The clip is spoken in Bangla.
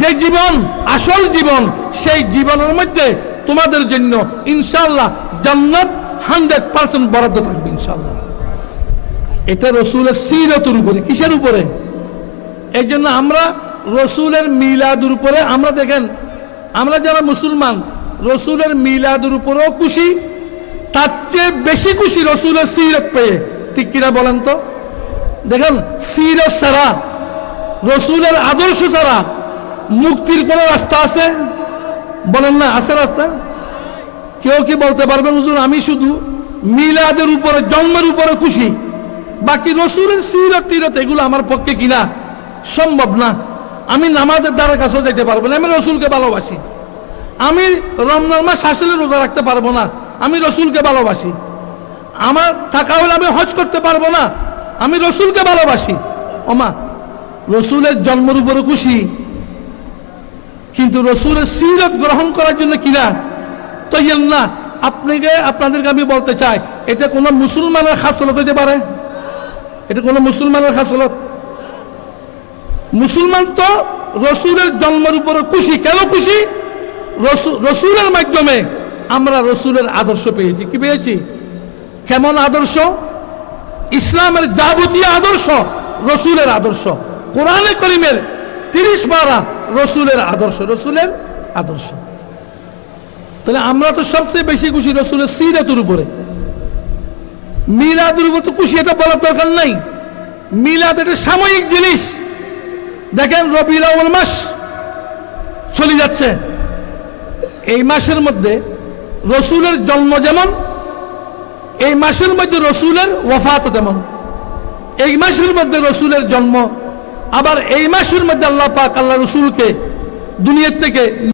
যে জীবন, আসল জীবন, সেই জীবনের মধ্যে তোমাদের জন্য ইনশাল্লাহ জান্নাত হান্ড্রেড পার্সেন্ট বরাদ্দ থাকবে ইনশাল্লাহ এটা রসুলের সিরতের উপরে, কিসের উপরে? এই জন্য আমরা রসুলের মিলাদুর উপরে, আমরা দেখেন, আমরা যারা মুসলমান, রসুলের মিলাদুর উপরেও খুশি, তার চেয়ে বেশি খুশি রসুলের সিরত পেয়ে। ঠিক কিনা বলেন তো? দেখেন, সিরত ছাড়া, রসুলের আদর্শ ছাড়া মুক্তির কোনো রাস্তা আছে? বলেন না, আছে রাস্তা? কেউ কি বলতে পারবেন, হুজুর? আমি শুধু মিলাদের উপরে, জন্মের উপরে খুশি। বাকি রসুলের সিরত টিরত এগুলো আমার পক্ষে কিনা? সম্ভব না। আমি নামাজের দ্বারা কাছেও যেতে পারব না। আমি রসুলকে ভালোবাসি। আমি রমজান মাস আসলে রোজা রাখতে পারব না। আমি রসুলকে ভালোবাসি। আমার টাকা হলে আমি হজ করতে পারব না। আমি রসুলকে ভালোবাসি। ওমা, রসুলের জন্মের উপরে খুশি। কিন্তু রসুলের সিরত গ্রহণ করার জন্য কিনা তৈয়ার না। আপনাকে, আপনাদেরকে আমি বলতে চাই, এটা কোনো মুসলমানের খাসলত হতে পারে? এটা কোনো মুসলমানের খাসলত? মুসলমান তো রসুলের জন্মের উপরে খুশি। কেন খুশি? রসু- রসুলের মাধ্যমে আমরা রসুলের আদর্শ পেয়েছি। কি পেয়েছি? কেমন আদর্শ? ইসলামের যাবতীয় আদর্শ রসুলের আদর্শ। কোরআনে করিমের তিরিশ পারা রসুলের আদর্শ রসুলের আদর্শ। তাহলে আমরা তো সবচেয়ে বেশি খুশি রসুলের সিরাতুর উপরে। মিলাদের উপর তো খুশি এটা বলার দরকার নাই। মিলাদ এটা সাময়িক জিনিস। দেখেন রবি মাস চলে যাচ্ছে। এই মাসের মধ্যে রসুলের জন্ম যেমন, এই মাসের মধ্যে রসুলের ওফাত যেমন এই মাসের মধ্যে রসুলের জন্ম আবার এই মাসের মধ্যে আল্লাহ পাক আল্লাহ রসুলকে দুনিয়ার থেকে